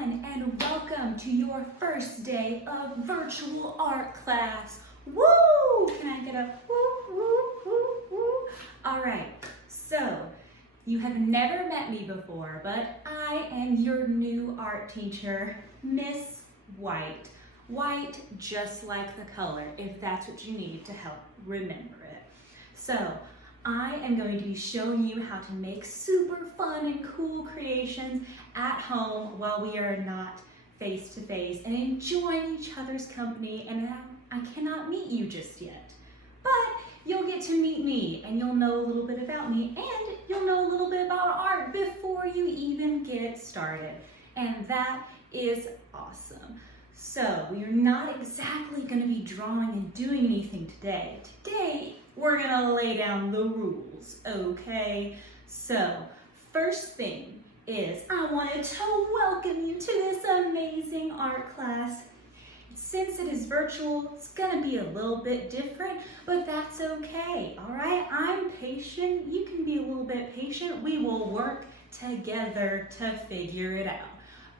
everyone, and welcome to your first day of virtual art class. Woo! Can I get a woo, woo, woo, woo? All right, so you have never met me before, but I am your new art teacher, Miss White. White just like the color, if that's what you need to help remember it. So, I am going to be showing you how to make super fun and cool creations at home while we are not face to face and enjoying each other's company. And I cannot meet you just yet, but you'll get to meet me and you'll know a little bit about me and you'll know a little bit about art before you even get started. And that is awesome. So we are not exactly going to be drawing and doing anything today. Today, we're gonna lay down the rules, okay? So, first thing is I wanted to welcome you to this amazing art class. Since it is virtual, it's gonna be a little bit different, but that's okay, all right? I'm patient, you can be a little bit patient. We will work together to figure it out,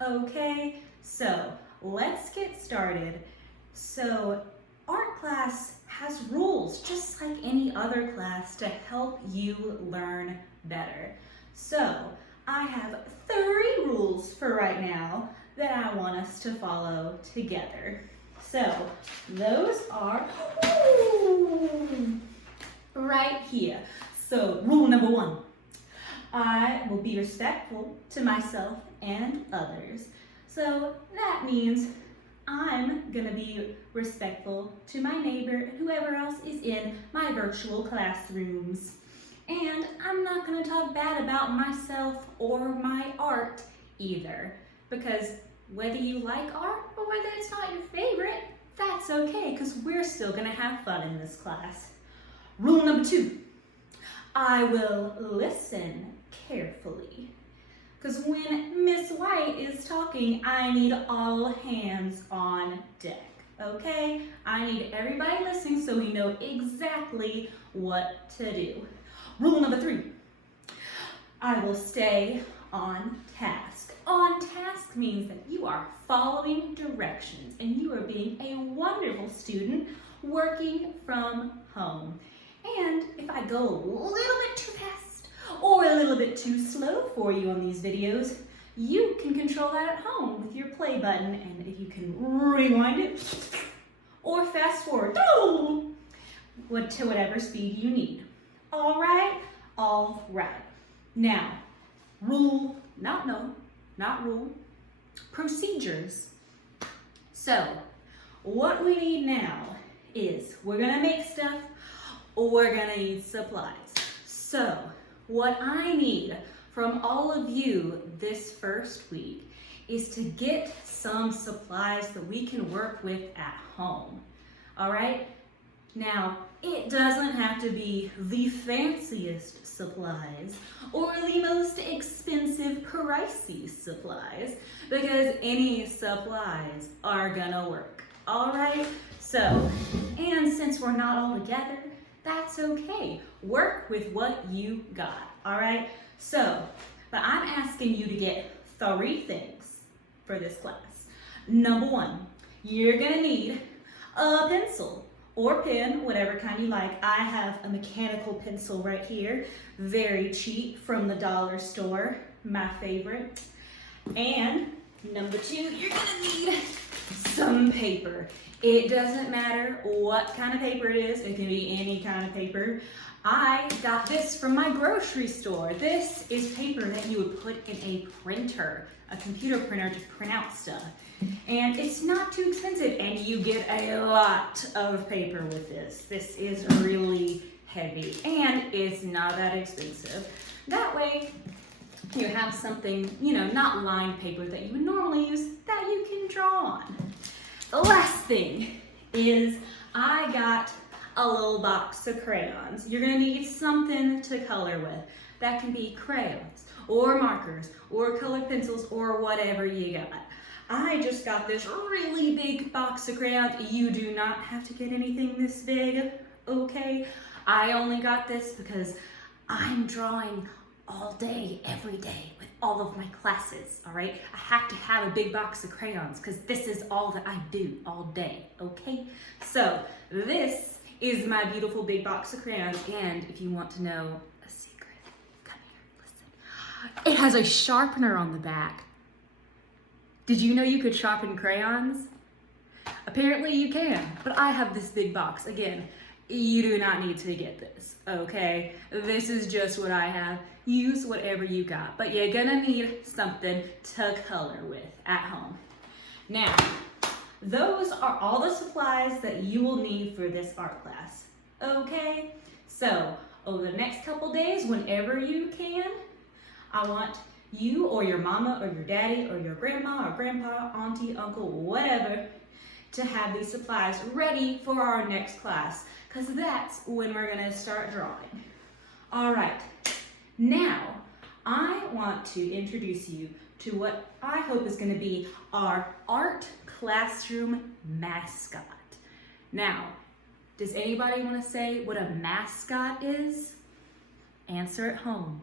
okay? So, let's get started. So, art class has rules just like any other class to help you learn better. So I have 3 rules for right now that I want us to follow together. So those are right here. So rule number 1, I will be respectful to myself and others. So that means I'm gonna be respectful to my neighbor and whoever else is in my virtual classrooms. And I'm not gonna talk bad about myself or my art either, because whether you like art or whether it's not your favorite, that's okay, because we're still gonna have fun in this class. Rule number 2, I will listen carefully. Because when Miss White is talking, I need all hands on deck, okay? I need everybody listening so we know exactly what to do. Rule number 3, I will stay on task. On task means that you are following directions and you are being a wonderful student working from home. And if I go a little bit too fast, or a little bit too slow for you on these videos, you can control that at home with your play button, and you can rewind it or fast forward to whatever speed you need. All right? All right. Now, procedures. So, what we need now is we're gonna make stuff, or we're gonna need supplies. So, what I need from all of you this first week is to get some supplies that we can work with at home, all right? Now, it doesn't have to be the fanciest supplies or the most expensive, pricey supplies, because any supplies are gonna work, all right? So, and since we're not all together, that's okay. Work with what you got, all right? So, but I'm asking you to get 3 things for this class. Number 1, you're gonna need a pencil or pen, whatever kind you like. I have a mechanical pencil right here, very cheap from the dollar store, my favorite. And number 2, you're gonna need some paper. It doesn't matter what kind of paper it is. It can be any kind of paper. I got this from my grocery store. This is paper that you would put in a printer, a computer printer to print out stuff. And it's not too expensive, and you get a lot of paper with this. This is really heavy, and it's not that expensive. That way, you have something, not lined paper that you would normally use that you can draw on. The last thing is I got a little box of crayons. You're gonna need something to color with. That can be crayons or markers or colored pencils or whatever you got. I just got this really big box of crayons. You do not have to get anything this big, okay? I only got this because I'm drawing all day, every day with all of my classes, all right? I have to have a big box of crayons because this is all that I do all day, okay? So this is my beautiful big box of crayons, and if you want to know a secret, come here, listen. It has a sharpener on the back. Did you know you could sharpen crayons? Apparently you can, but I have this big box. Again, you do not need to get this, okay? This is just what I have. Use whatever you got, but you're gonna need something to color with at home. Now, those are all the supplies that you will need for this art class, okay? So, over the next couple days, whenever you can, I want you or your mama or your daddy or your grandma or grandpa, auntie, uncle, whatever, to have these supplies ready for our next class, because that's when we're gonna start drawing. All right, now I want to introduce you to what I hope is gonna be our art classroom mascot. Now, does anybody wanna say what a mascot is? Answer at home.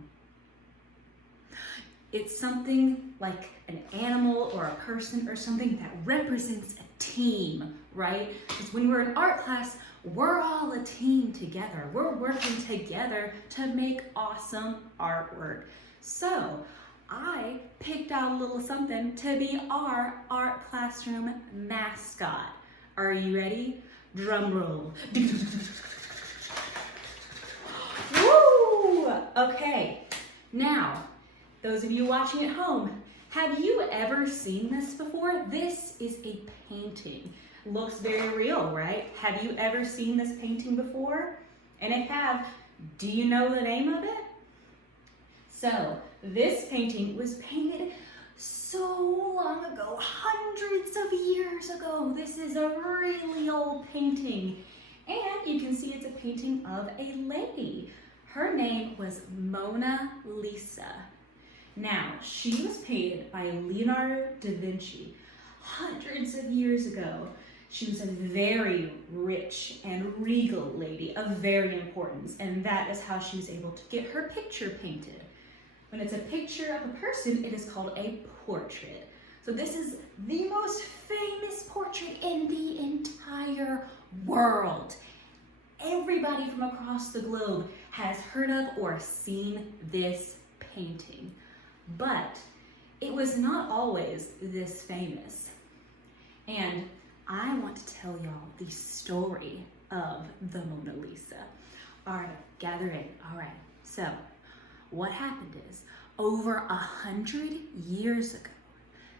It's something like an animal or a person or something that represents a team, right? Because when we're in art class, we're all a team together. We're working together to make awesome artwork. So I picked out a little something to be our art classroom mascot. Are you ready? Drum roll. Woo! Okay, now, those of you watching at home, have you ever seen this before? This is a painting. Looks very real, right? Have you ever seen this painting before? And if you have, do you know the name of it? So, this painting was painted so long ago, hundreds of years ago. This is a really old painting. And you can see it's a painting of a lady. Her name was Mona Lisa. Now, she was painted by Leonardo da Vinci hundreds of years ago. She was a very rich and regal lady of very importance, and that is how she was able to get her picture painted. When it's a picture of a person, it is called a portrait. So this is the most famous portrait in the entire world. Everybody from across the globe has heard of or seen this painting. But it was not always this famous. And I want to tell y'all the story of the Mona Lisa. All right, gather in. All right, so what happened is over 100 years ago,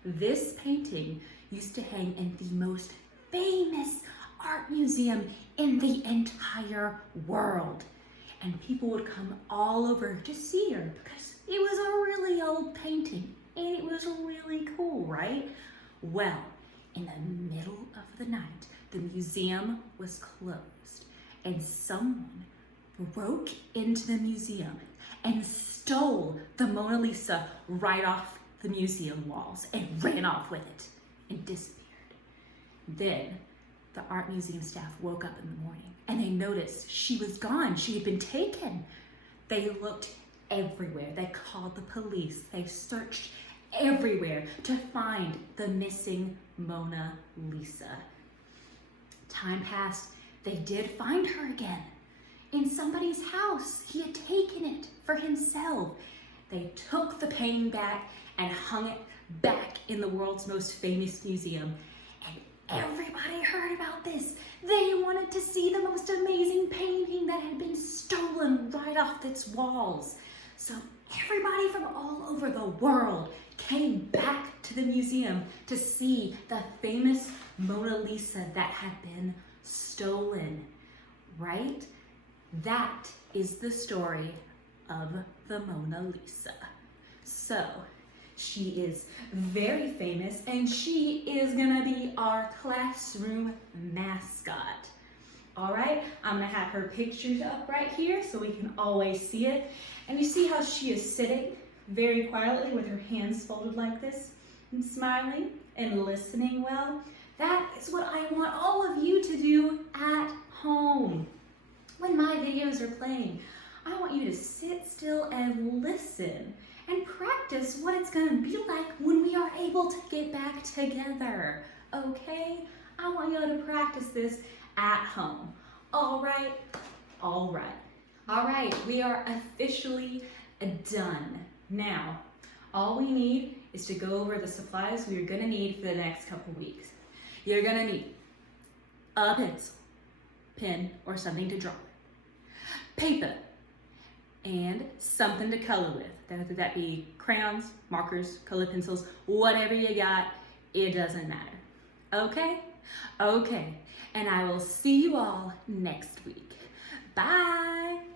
this painting used to hang in the most famous art museum in the entire world. And people would come all over to see her because it was a really old painting and it was really cool, right? Well, in the middle of the night, the museum was closed and someone broke into the museum and stole the Mona Lisa right off the museum walls and ran off with it and disappeared. Then the art museum staff woke up in the morning and they noticed she was gone. She had been taken. They looked everywhere. They called the police. They searched everywhere to find the missing Mona Lisa. Time passed. They did find her again in somebody's house. He had taken it for himself. They took the painting back and hung it back in the world's most famous museum. And everybody heard about this. They wanted to see the most amazing painting that had been stolen right off its walls. So everybody from all over the world came back to the museum to see the famous Mona Lisa that had been stolen, right? That is the story of the Mona Lisa. So she is very famous and she is gonna be our classroom mascot. All right, I'm gonna have her pictured up right here so we can always see it. And you see how she is sitting very quietly with her hands folded like this and smiling and listening well. That is what I want all of you to do at home. When my videos are playing, I want you to sit still and listen and practice what it's gonna be like when we are able to get back together, okay? I want you to practice this at home. All right, all right. All right, we are officially done. Now, all we need is to go over the supplies we're gonna need for the next couple weeks. You're gonna need a pencil, pen, or something to draw with, paper, and something to color with. Whether that be crayons, markers, colored pencils, whatever you got, it doesn't matter. Okay? Okay, and I will see you all next week. Bye.